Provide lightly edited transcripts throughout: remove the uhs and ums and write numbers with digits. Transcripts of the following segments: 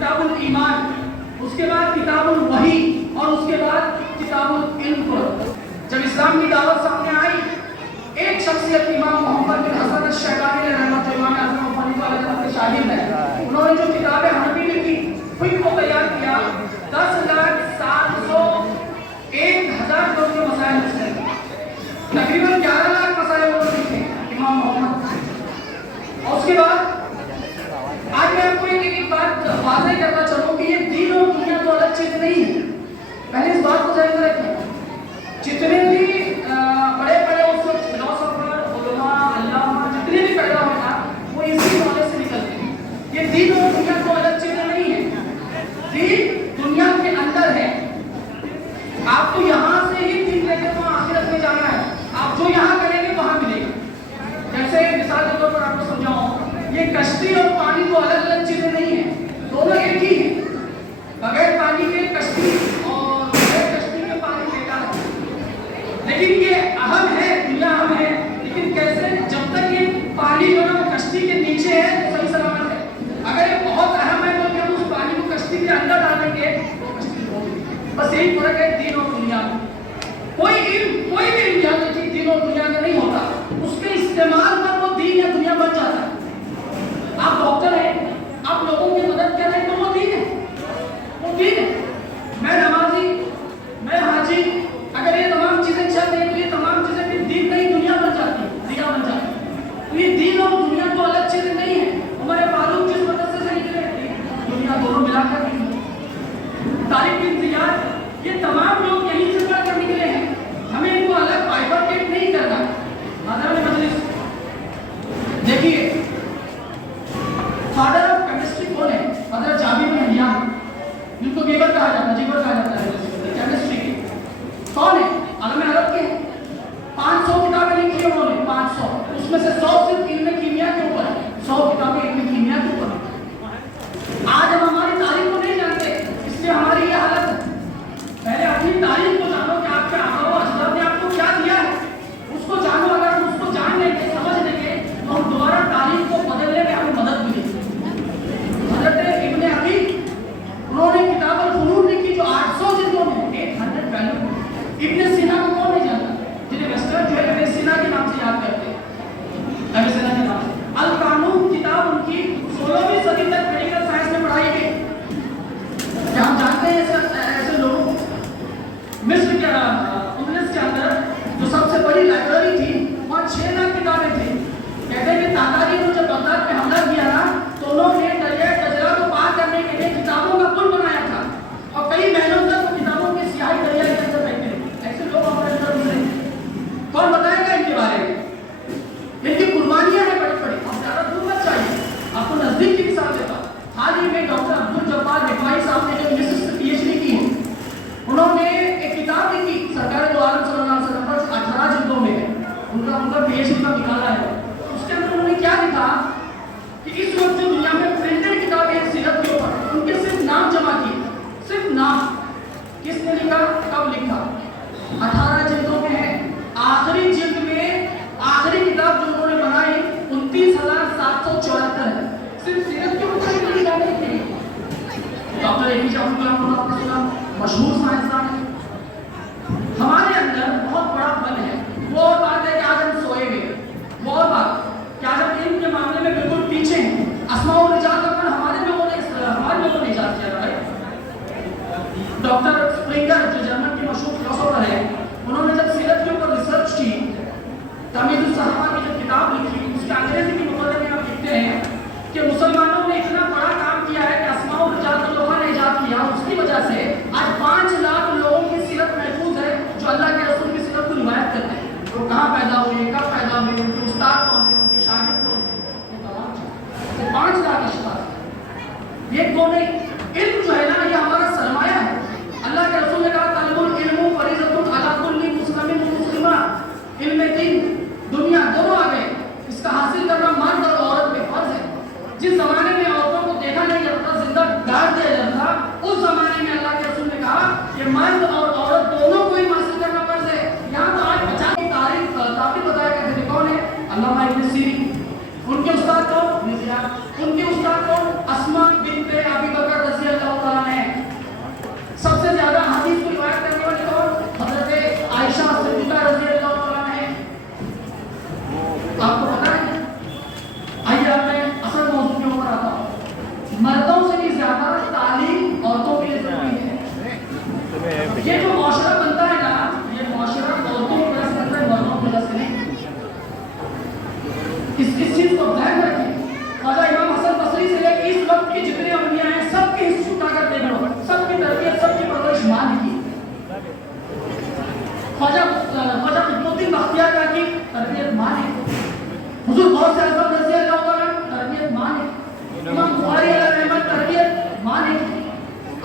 کتاب الایمان، اس کے بعد کتاب الوحی اور اس کے بعد کتاب العلم پر جب اسلام کی دعوت سامنے آئی، ایک شخصیت امام محمد بن حسن الشیبانی نے رحمۃ اللہ علیہ امام ابو حنیفہ علیہ الرحمۃ کے شاگرد ہیں، انہوں نے جو کتاب حنفی لکھی فقہ کو تیار کیا، 10,701,000 لوگ کے مسائل لکھتے ہیں، تقریباً 11 لاکھ مسائل انہوں نے لکھے امام محمد۔ اور اس کے بعد آج میں آپ کو ایک بات واضح کرنا چاہوں کہ یہ دین اور دنیا تو الگ چیز نہیں ہے، پہلے اس بات کو ذہن میں رکھیں۔ جتنے بھی بڑے بڑے اس وقت فلاسفر، علماء، علامہ جتنے بھی پیدا ہوئے نا، وہ اسی نالج سے نکلتے ہیں۔ یہ دین اور دنیا تو الگ چیزیں نہیں ہے، دین دنیا کے اندر ہے۔ آپ کو یہاں سے ہی دین لے کے وہاں آخرت میں جانا ہے، آپ جو یہاں کریں گے وہاں ملے گا۔ جیسے مثال کے طور پر آپ کو سمجھاؤں، یہ کشتی اور پانی تو الگ الگ چیزیں نہیں ہیں، دونوں ایک ہی ہیں۔ بغیر پانی کے کشتی اور بغیر کشتی کے پانی بیکار ہے، لیکن یہ اہم ہے، دنیا اہم ہے، لیکن کیسے؟ جب تک یہ پانی جو ہے کشتی کے نیچے ہے تو صحیح سلامت ہے۔ اگر یہ بہت اہم ہے تو ہم اس پانی کو کشتی کے اندر ڈالیں گے تو کشتی ڈوب جائے گی۔ بس یہی فرق ہے دین اور دنیا میں۔ کوئی علم، کوئی بھی علم یاد رکھیے دین اور دنیا کا نہیں ہوتا، اس کے استعمال پر وہ دین یا دنیا بن جاتا ہے۔ آپ ڈاکٹر ہیں، آپ لوگوں کی مدد کر رہے ہیں تو وہ دین ہے، وہ دین ہے۔ میں نمازی، میں حاجی، اگر یہ تمام چیزیں چل رہی ہیں تو یہ تمام چیزیں پھر دین نہیں دنیا بن جاتی ہے، دنیا بن جاتی ہے۔ تو یہ دین اور دنیا تو الگ چیزیں نہیں ہیں۔ ہمارے فاروق جس مدرسے سے نکلے، دنیا دونوں ملا کر نہیں ہے۔ طارق بن زیاد، یہ تمام لوگ یہیں سے پڑھ کر نکلے ہیں، ہمیں ان کو الگ بائیفرکیٹ نہیں کرنا۔ حضرت مجلس دیکھیے، فادر آف کیمسٹری کون ہے؟ حضرت جابر بن حیان، جن کو گیبر کہا جاتا ہے، جیبر کہا جاتا ہے، کیمسٹری کے کون ہے؟ عالم عرب کے ہیں۔ 500 کتابیں لکھی ہیں انہوں نے، 500، اس میں سے 100 صرف علم کیمیا کے اوپر ہے، 100 کتابیں علم کیمیا کے اوپر ہے۔ آج ہم ہماری تاریخ کو نہیں جانتے، اس لیے ہماری یہ حالت ہے۔ پہلے اپنی تاریخ کو جانو کہ آپ کے آباء و اجداد نے آپ کو کیا دیا ہے، اس کو جانو۔ اگر ہم اس کو جان لیں گے، سمجھ لیں گے تو ہم دوبارہ تاریخ کو بدلنے میں ہمیں مدد ملے گی۔ حضرت ابن عقیل، انہوں نے کتاب الفنون لکھی جو 800 جلدوں میں، 800 ویلیوم۔ ابن سینا کو کون نہیں جانتا؟ جنہیں ویسٹرن جو ہے ابن سینا کے نام سے یاد کرتے ہیں، ابن سینا کے نام سے۔ القانون کتاب ان کی 16ویں صدی تک میڈیکل سائنس میں پڑھائی گئی۔ کیا ہم جانتے ہیں ایسے لوگوں کو؟ مصر کے انگلس کے اندر جو سب سے بڑی لائبریری تھی، وہاں 6 لاکھ کتابیں تھیں۔ کہتے ہیں کہ تاتاری نے جب بغداد پہ حملہ کیا نا تو انہوں نے دریائے دجلہ کو پار کرنے کے لیے کتابوں کا پل بنایا تھا، اور کئی مہینوں تک وہ کتابوں کی سیاہی دریائے کے اندر بیٹھے تھے۔ ایسے لوگ ہمارے اندر گزرے ہیں، کون بتائے گا ان کے بارے میں؟ ان کی قربانیاں ہیں بڑی بڑی، آپ زیادہ دور مت چاہیے۔ آپ کو نزدیک کی مثال دیتا ہوں، حال ہی میں ڈاکٹر عبدالجبار رفاعی صاحب نے جو مصر سے پی ایچ ڈی کی ہے، انہوں نے ایک کتاب لکھی سرکار دو عالم صلی اللہ علیہ وسلم پر، 18 جلدوں میں ہے، ان کا پی ایچ ڈی کا نکالا ہے۔ اس کے اندر انہوں نے کیا لکھا کہ اس وقت جو دنیا میں پرنٹڈ کتابیں ہیں سیرت کے اوپر، ان کے صرف نام جمع کیے، صرف نام۔ کس نے لکھا، کب لکھا؟ 18 جلدوں میں ہے۔ آخری جلد میں آخری کتاب جو انہوں نے بنائی 29,774 ہے، صرف سیرت کے اوپر ایک کتاب لکھی۔ ڈاکٹر اے پی جے عبد الکلام مشہور سائنسدان ہے۔ ہمارے اندر بہت بڑا بل ہے۔ وہ اور بات ہے کہ آج ہم سوئے ہوئے، وہ اور بات کہ آج ہم علم کے معاملے میں بالکل پیچھے ہیں۔ اسماء و رجال کا ہمارے لوگوں نے ایجاد کیا ہے۔ ڈاکٹر اسپرنگر جو جرمن کے مشہور فلسفر ہے، انہوں نے جب سیرت کے اوپر ریسرچ کی، تمیز الصحابہ کی جو کتاب لکھی، اس کے انگریزی کے مقدمے میں آپ لکھتے ہیں کہ مسلمانوں نے اتنا بڑا کام کیا ہے کہ اسماء و رجال کو لوگوں نے ایجاد کیا، اس کی وجہ سے آج 5 لاکھ لوگوں کی سیرت محفوظ ہے جو اللہ کے رسول کی سیرت کو روایت کرتے ہیں۔ وہ کہاں پیدا ہوئے، کب پیدا ہوئے، ان کے استاد کون تھے، ان کے شاگرد کون تھے، یہ تمام چیزیں 5 لاکھ اشخاص۔ یہ کون ہے؟ علم جو ہے نا، یہ ہمارا سرمایہ ہے۔ اللہ کے رسول نے کہا طالب العلم فریضۃ علی کل مسلم و مسلمہ، علم دین دنیا دونوں آ گئے، اس کا حاصل کرنا مرد اور عورت پہ فرض ہے۔ جس زمانے میں عورتوں کو دیکھا نہیں جاتا، زندہ گاڑ دیا جاتا، اس زمانے میں اللہ کے رسول نے کہا کہ مرد اور عورت دونوں کو ہی حاصل کرنا فرض ہے۔ یہاں تو آج 50 کی تاریخ کافی بتایا کرتے تھے، کون ہے؟ علامہ ابن سیرین، ان کے استاد کون؟ ابن زیاد، ان کے استاد کون؟ اسماء بنت ابی بکر ख्वाजा कुतुबुद्दीन बख्तियार की तरबियत माने, हुजूर गौस आज़म रज़ी अल्लाह तआला तरबियत माने, इमाम बुखारी अलैहि तरबियत माने।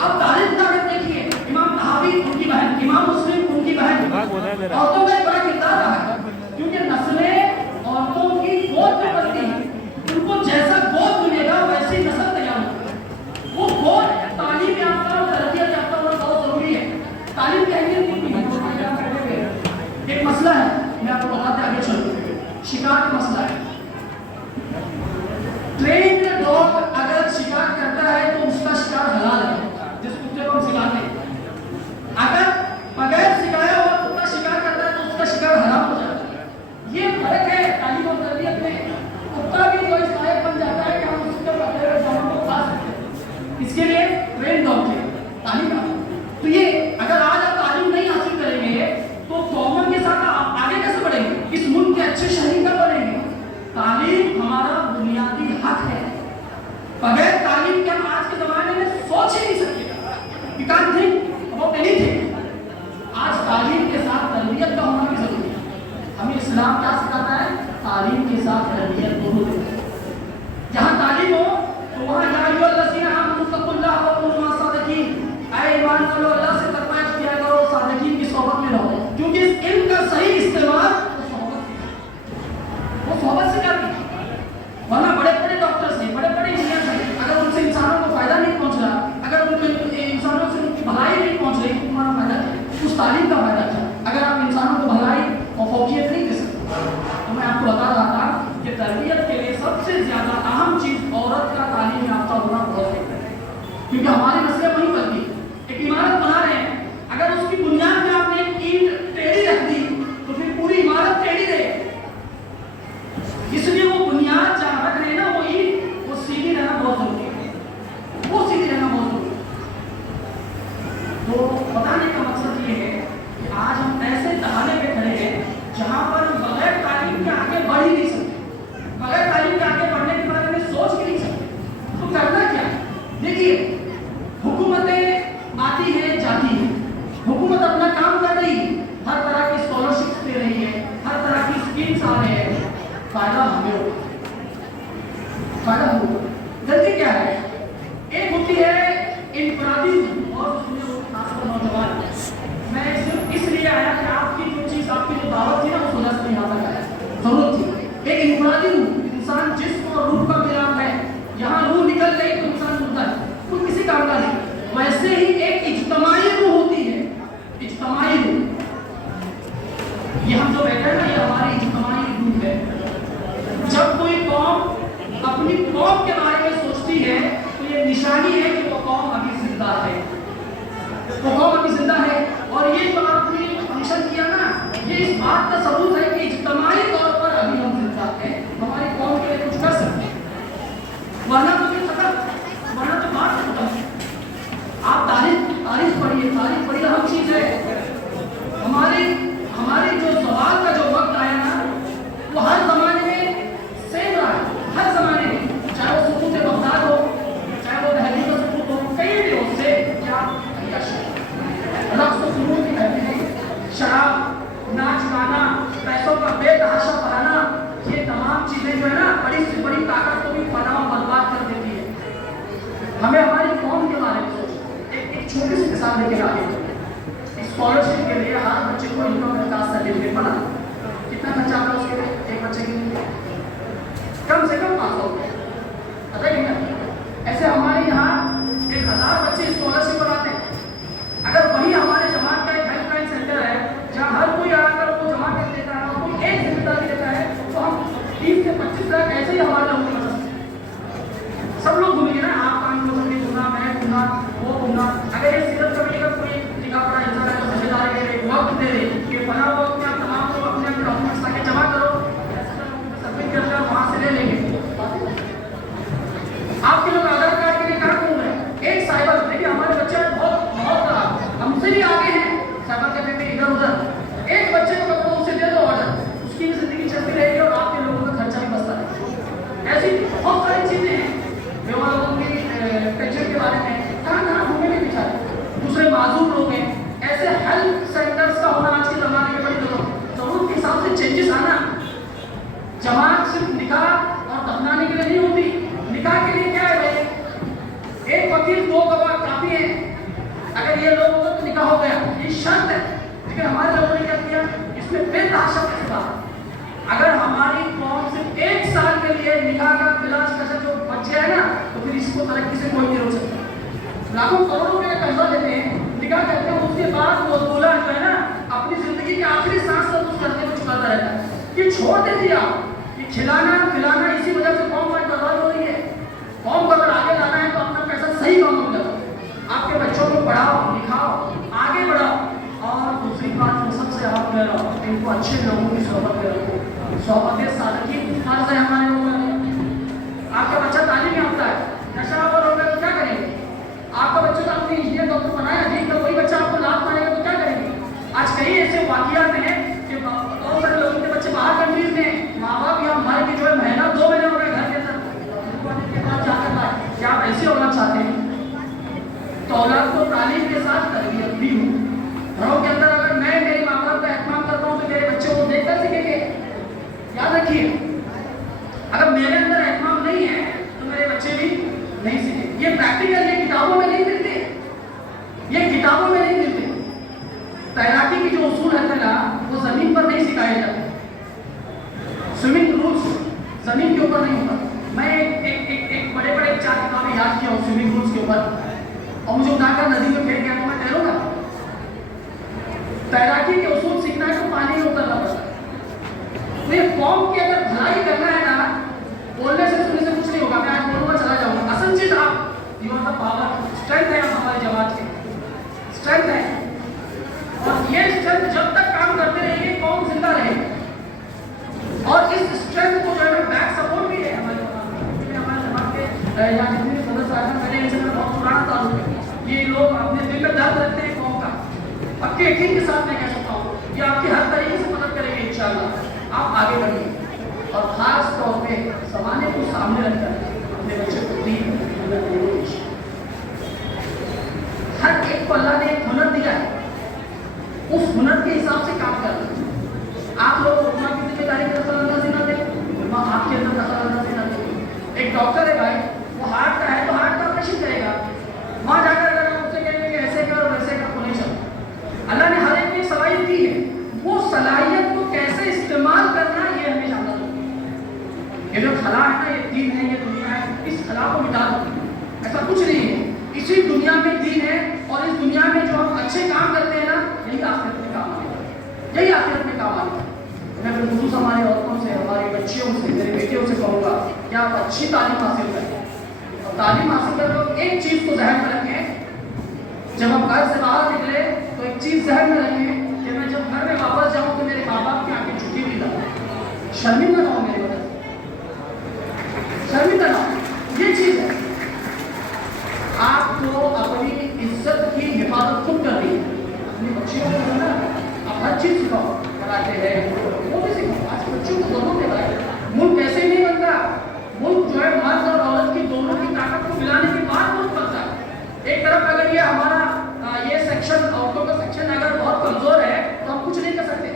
अब तारीफ ताकत देखिए, इमाम तहावी उनकी बहन, इमाम मुस्लिम उनकी बहन, औरतों का एक बड़ा किरदार रहा है, क्योंकि नस्लें औरतों की गोद में पलती हैं, उनको जैसा गोद मिलेगा वैसी नस्ल तैयार होगी। वो गोद तालीम याफ्ता और तरबियत याफ्ता होना बहुत जरूरी है। तालीम की अहमियत नहीं है। एक मसला है, मैं आपको बताते आगे चलूं, शिकार का मसला है। ट्रेन डॉग अगर शिकार करता है तो उसका शिकार हलाल है, जिस कुत्ते को हम सिखाते हैं। अगर बगैर सिखाया हुआ कुत्ता शिकार करता है तो उसका शिकार हराम हो जाता है। ये फर्क है तालीम और तरबियत में। कुत्ता भी तो इस लायक बन जाता है कि हम उसके बदले में जानवर को खा सकते हैं। इसके लिए ट्रेन डॉग है तालीम। तो ये अगर आज आप तालीम नहीं हासिल करेंगे तो कौमन के साथ आप आगे कैसे बढ़ेंगे, इस मुल्क के अच्छे शहरी कब बनेंगे। तालीम हमारा बुनियादी हक है। बगैर तालीम के हम आज के जमाने में सोच ही नहीं सकते। You can't think about anything. आज तालीम के साथ तरबियत का होना भी जरूरी है। हमें इस्लाम क्या सिखाता है, तालीम के साथ तरबियत दोनों देता है। जहाँ तालीम हो तो वहाँ या अय्युहल्लज़ीना आमनू तक़ुल्लाह व कूनू मअस-सादिक़ीन, ऐ ईमान वालों अल्लाह से तक़वा किया करो, सादिक़ीन की सोहबत में रहो, क्योंकि इस इल्म का सही इस्तेमाल वो सोहबत से करती है। वरना बड़े-बड़े डॉक्टर्स हैं, बड़े-बड़े इंजीनियर्स हैं, अगर उनसे इंसानों को फायदा नहीं पहुंच रहा, अगर उनके इंसानों से उनकी भलाई नहीं पहुंच रही तो तुम्हारा फायदा क्या, उस तालीम का फायदा क्या। अगर आप इंसानों को भलाई और फौकियत नहीं दे सकते, तो मैं आपको बता रहा था कि तरबियत के लिए सबसे ज्यादा अहम चीज औरत का तालीम याफ्ता होना बहुत जरूरी है, क्योंकि हमारी नस्लें वहीं पलती हैं। एक इमारत बना रहे हैं, अगर उसकी बुनियाद में आपने एक ईंट टेढ़ी रख दी तो फिर पूरी इमारत टेढ़ी रहेगी। इसलिए वो बुनियाद जहाँ रख रहे हैं ना, वो ईंट वो सीधी रहना बहुत जरूरी है, वो सीधी रहना बहुत जरूरी है। तो बताने का मकसद ये है कि आज हम ऐसे दहाने पे खड़े हैं जहाँ पर बगैर तालीम के आगे बढ़ ही नहीं सकते, बगैर तालीम के आगे बढ़ने के बारे में सोच भी नहीं सकते। तो करना क्या, देखिए हुकूमतें आती है जाती है, हुकूमत अपना काम कर रही है, हर तरह की स्कॉलरशिप दे रही है, हर तरह की स्कीम्स आ रहे हैं, फायदा हमें होगा, फायदा होगा। गलती क्या है, एक होती है इनफरादी और उसमें वो खासकर नौजवान। मैं सिर्फ इसलिए आया कि आपकी जो चीज़, आपकी जो दावत थी ना, वो सुना से यहाँ तक आया, जरूरत थी। एक इनफरादी इंसान जिस्म और रूह का मिलाप है, यहाँ रूह निकल गई तो इंसान मुर्दा है, वो किसी काम का नहीं। वैसे ही एक इज्तमाई रूह होती है, इज्तमाई रूह, ये हम जो बैठे हैं ना, ये हमारी इज्तमाई रूह है। जब कोई कौम अपनी कौम के बारे में सोचती है तो ये निशानी है कि वो कौम अभी जिंदा है, वो कौम अभी जिंदा है। और ये जो आपने फंक्शन किया ना, ये इस बात का सबूत है कि इज्तमाई तौर पर अभी हम जिंदा हैं, हमारी कौम के लिए कुछ कर सकते हैं, वरना तो फिर खत्म, वरना तो बात खत्म। आप तारीफ पढ़िए, तारीफ बड़ी अहम चीज है। हमारे जो सवाल का जो वक्त आया ना, वो हर जमाने में सेम रहा है, हर जमाने में, चाहे वो सुकूत बगदाद हो, चाहे वो दहली का सुकूत हो, कहीं भी हो, से क्या रक्स जुनून की कहते हैं, शराब, नाच गाना, पैसों का बेतहाशा पढ़ाना, ये तमाम चीजें जो है ना, बड़ी से बड़ी ताकत को भी फना और बर्बाद कर देती है। हमें हमारी कौम के बारे में सोचना। एक छोटी सी मिसाल लेके आगे, स्कॉलरशिप के लिए हर बच्चे को इनकम विकास सर्टिफिकेट बना, कितना खर्चा आता है उसके लिए, एक बच्चे के लिए कम से कम 500 रुपये, पता है क्या। ऐसे हमारे यहाँ 1000 बच्चे स्कॉलरशिप बनाते हैं। अगर वही हमारे जमात का एक हेल्पलाइन सेंटर है जहाँ हर कोई आकर वो जमा कर देता है और कोई एक जिम्मेदारी देता है, तो हम 30 से 25 लाख ऐसे ही हमारे लोग बना सकते हैं। सब लोग भूलिए ना, आप काम को सकते घूमना, मैं घूमना, वो घूमना। अगर ये सीरत कमेटी का कोई टिका पड़ा इंसान है तो जिम्मेदारी ले, वक्त दे दे कि बना वक्त में आप तमाम को अपने अपने डॉक्यूमेंट्स लाके जमा करो, सबमिट करके वहाँ से ले लेंगे। आपके लोग आधार कार्ड के लिए कहाँ घूम रहे हैं, एक साइबर, देखिए हमारे बच्चे बहुत हमसे भी आगे हैं साइबर कैफे में इधर उधर। एक बच्चे को कभी उसे दे दो ऑर्डर, उसकी भी जिंदगी चलती रहेगी और आपके लोगों का खर्चा भी बचता रहेगा। ऐसी बहुत सारी चीजें हैं, बेवा लोगों की पेंशन के बारे में कहाँ घूमे नहीं बिचारे, दूसरे माजूर लोग हैं। ऐसे हेल्थ सेंटर्स का होना आज के जमाने काफी है, अगर ये लोग होते तो निकाह हो गया, ये शर्त है। लेकिन हमारे लोगों ने क्या किया, इसमें बेतहा शर्त था। अगर हमारी कौम सिर्फ 1 साल के लिए निकाह का बिलाज का जो बच जाए ना, तो फिर इसको तरक्की से कोई नहीं रोक सकता। लाखों करोड़ों रुपए का कर्जा लेते हैं, निकाह करते हैं, उसके बाद वो दूल्हा जो है ना अपनी जिंदगी की आखिरी सांस तक उस कर्जे को चुकाता रहता है। ये छोड़ देती आप, ये खिलाना खिलाना, इसी वजह से कौम आज बर्बाद हो रही है। कौम को अगर आगे लाना है तो अपना पैसा सही काम में लगाओ, आपके बच्चों को पढ़ाओ लिखाओ आगे बढ़ाओ। और दूसरी बात जो सबसे आप कह रहा हूँ, इनको अच्छे लोगों की सोहबत में रखो। सोहबत सादगी फर्ज है हमारे लोगों में। आपका बच्चा तालीम याफ्ता है, नशावर हो गया तो क्या करेंगे? आपका बच्चा तो अपनी इंजीनियर डॉक्टर बनाया ठीक, तो वही बच्चा आपको लाभ मानेगा तो क्या करेंगे? आज कई ऐसे वाकियात हैं कि बहुत सारे लोगों के बच्चे बाहर कंट्रीज में, माँ बाप या हमारे की जो है महीना 2 महीने हो गए घर के अंदर के बाद जाकर लाए। क्या आप ऐसे होना चाहते हैं? तो औलाद को तालीम के साथ तरबियत भी हो। घरों के अंदर अगर मैं मेरे माँ बाप का एहतमाम करता हूँ तो मेरे बच्चे को देखकर सीखेंगे। याद रखिए, अगर मेरे अंदर एहतमाम नहीं है तो मेरे बच्चे भी नहीं सीखेंगे। ये प्रैक्टिकल, ये किताबों में नहीं मिलते, ये किताबों में नहीं मिलते। तैराकी की जो उसूल है ना, वो जमीन पर नहीं सिखाए जाते। स्विमिंग रूल्स जमीन के ऊपर नहीं होता। मैं एक बड़े 4 किताबें याद किया हूँ स्विमिंग रूल्स के ऊपर, और मुझे उठाकर नदी में फेंक गया तो मैं तैरूंगा? तैराकी के उसूल सीखना है तो पानी में उतरना पड़ता है। तो ये कौम की अगर भलाई करना है ना, बोलने से सुनने से कुछ नहीं होगा। मैं आज बोलूंगा चला जाऊंगा। असल चीज आप you are the power, strength है आप हमारी जमात की, स्ट्रेंथ है। और ये स्ट्रेंथ जब तक काम करते रहेंगे कौम जिंदा रहेगी। और इस स्ट्रेंथ को जो है बैक सपोर्ट भी है हमारे जमात के या जितने सदस्य आए हैं, मैंने इनसे बहुत पुराना ताल्लुक है। ये लोग अपने दिल में दर्द रखते हैं कौम का, पक्के यकीन के साथ मैं कह सकता हूँ ये आपकी हर तरीके से मदद करेंगे इंशाअल्लाह। आप आगे बढ़िए और खास तौर पे ज़माने को सामने रखकर अपने बच्चे को दीन हर एक को अल्लाह ने एक हुनर दिया है, उस हुनर के हिसाब से काम करना। आप लोग उम्मा की जिम्मेदारी का दखल-अंदाजी ना दें, उम्मा आपके अंदर दखल-अंदाजी ना दें। एक डॉक्टर है भाई, वो हार्ट का है तो हार्ट का ऑपरेशन करेगा। वहाँ जाकर अगर आप उससे कहेंगे कि ऐसे कर वैसे कर, तो नहीं चलता। अल्लाह ने हर एक में सलाहियत दी है, वो सलाहियत को कैसे इस्तेमाल करना ये हमें जानना चाहिए। ये जो खला है ना, ये दीन है, ये दुनिया है, इस खला को मिटा दो। ऐसा कुछ नहीं है, इसी दुनिया में दीन है। और इस दुनिया में जो हम अच्छे काम करते हैं ना, यही आखिरत में काम आएगा, यही आखिरत में काम आएगा। मैं बिलखुसूस हमारी औरतों से, हमारी बच्चियों से, मेरे बेटियों से कहूँगा कि आप अच्छी तालीम हासिल करें। और तालीम हासिल कर लो, एक चीज़ को जहन में रखें, जब हम घर से बाहर निकले तो एक चीज़ जहन में रखें कि मैं जब घर में वापस जाऊँ तो मेरे माँ बाप की आंखें झुकी हुई ना, शर्मिंदा ना हो, मेरी वजह से शर्मिंदा ना हो। ये चीज़ है, आपको अपनी इज्जत की हिफाजत खुद करनी है। अपनी बच्चियों को ना आप हर चीज़ सिखाओ, कराते हैं वो भी सिखाओ। आज बच्चों को दोनों के भाई मुल्क ऐसे ही नहीं बनता। मुल्क जो है मर्द और औरत की दोनों की ताकत को मिलाने के बाद मुल्क बनता है। एक तरफ अगर ये हमारा ये सेक्शन, औरतों का सेक्शन अगर बहुत कमजोर है तो हम कुछ नहीं कर सकते।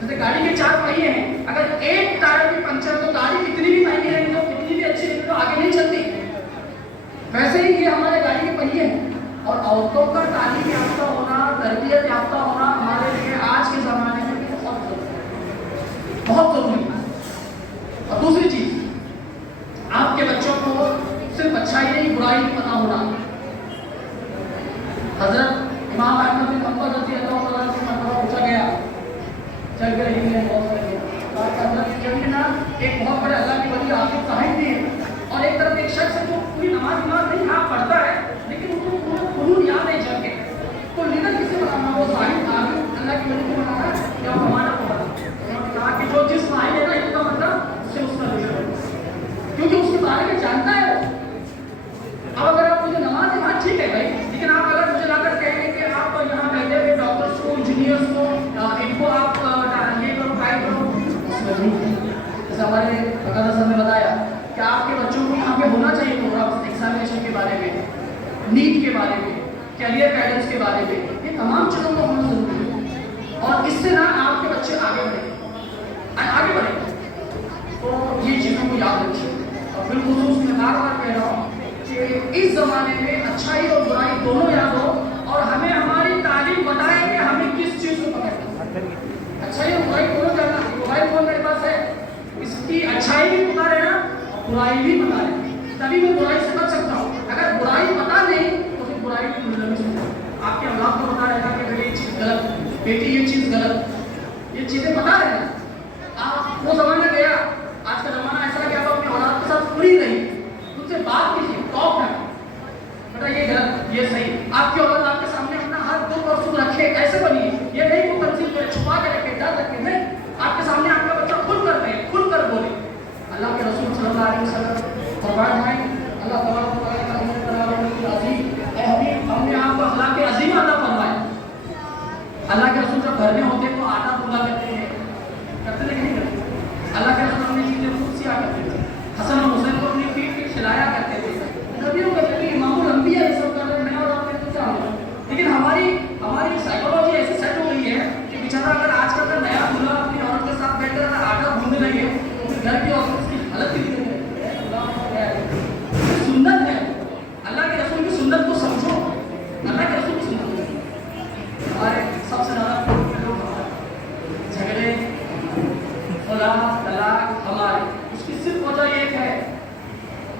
जैसे गाड़ी के 4 पहिए हैं, अगर एक टायर भी पंचर तो गाड़ी कितनी भी महंगी रहेगी, तो कितनी भी अच्छी रहेगी, तो आगे नहीं चलती। वैसे ही ये हमारे गाड़ी के पहिए हैं। और औरतों का तालीम याफ्ता होना, तरबियत याफ्ता होना हमारे लिए आज के ज़माने में बहुत जरूरी है। और दूसरी चीज़, आपके बच्चों को सिर्फ अच्छाई नहीं बुराई भी पता होना। हजरत इमाम अहमद बिन हंबल रज़ियल्लाहु अन्हु से मसला पूछा गया, चल कर इंग्लैंड बहुत सारे ना एक बहुत बड़े अल्लाह के वली हाफिज़ साहिब भी है, और एक तरफ एक शख्स है जो पूरी नमाज नहीं हाँ पढ़ता है, लेकिन उनको पूरा क़ुनून याद नहीं चल के। तो लीडर किसे बनाना, वो साहिब अल्लाह के वली को बनाना या हमारा को बनाना? कहा कि जो जिस साहिब है ना, इसका मतलब उससे उसका लीडर है, क्योंकि उसके बारे में जानता है वो। अब अगर आप मुझे नमाज है हाँ ठीक है भाई, लेकिन आप अगर मुझे लाकर कहेंगे कि आप यहाँ बैठे हुए डॉक्टर्स को, इंजीनियर्स को, इनको आप ये करो गाइड करो, उसमें नहीं। जैसे हमारे बकायदा सर ने बताया कि आपके बच्चों को यहाँ पे होना चाहिए प्रोग्राम एग्जामिनेशन के बारे में, नीट के बारे में, कैरियर गाइडेंस के बारे में, ये तमाम चीज़ों को होना जरूरी है। और इससे ना आपके बच्चे आगे बढ़ेंगे। तो ये चीज़ों को याद रखिए। और बिलखुसूस मैं बार बार कह रहा हूँ कि इस ज़माने में अच्छाई और बुराई दोनों याद हो और हमें हमारी तालीम बताए कि हमें किस चीज को पकड़ना है। अच्छा ये मोबाइल फोन जानना, मोबाइल फोन मेरे पास है, इसकी अच्छाई भी पता रहना और बुराई भी पता रहना, तभी मैं बुराई से बच सकता हूँ। अगर बुराई पता नहीं तो फिर बुराई भी नहीं सकता। आपके औलाद को पता रहेगा कि ये चीज़ गलत, बेटी ये चीज़ गलत, ये चीज़ें पता रहना। आप वो ज़माना गया, आज का ज़माना ऐसा कि आप अपने औलाद के साथ फ्री रही, उनसे बात कीजिए, टॉक करें, बेटा ये गलत ये सही। आपकी औलाद आपके सामने अपना हाथ दो और सुख रखे, ऐसे बनिए, ये नहीं को कंसील करे, छुपा के रखे, डर रखे, नहीं, आपके सामने आपका बच्चा खुल कर कहे, खुल कर बोले। अल्लाह के रसूल सल्लल्लाहु अलैहि वसल्लम फरमाया है, अल्लाह तबारक व तआला का अज़ीम, ऐ हबीब हमने आपको अखलाक अज़ीम अता फरमाया। अल्लाह के रसूल जब घर में होते तो आटा पूरा करते हैं, करते नहीं करते। अल्लाह के रसूल अपनी चीज़ें खुद सिया करते थे, हसन और हुसैन को अपनी पीठ पे खिलाया करते थे, नबियों के नबी इमामुल अंबिया ये सब कर रहे हैं, मैं और आपने तो क्या होगा। लेकिन हमारी साइकोलॉजी ऐसी सेट हो गई है कि बेचारा अगर आजकल का नया दूल्हा अपनी औरत के साथ बैठकर अगर आटा भूनने लगे तो फिर घर की औरत उसकी हालत कितनी है। सुन्नत है, अल्लाह के रसूल की सुन्नत को समझो, अल्लाह के रसूल की सुन्नत। हमारे सबसे ज़्यादा लोग झगड़े तलाक हमारे, उसकी सिर्फ वजह एक है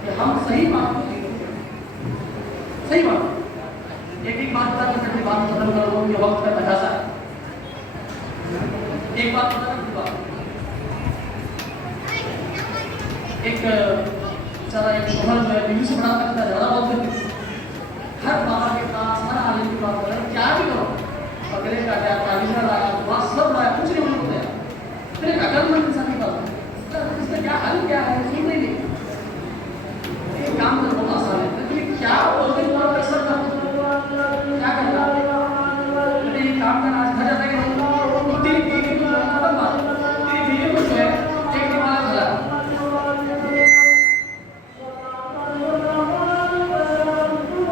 कि हम सही बात को सही बात। एक बात बता कर अपनी बात खत्म कर दो, ये वक्त का तकाज़ा है। एक बात बता, एक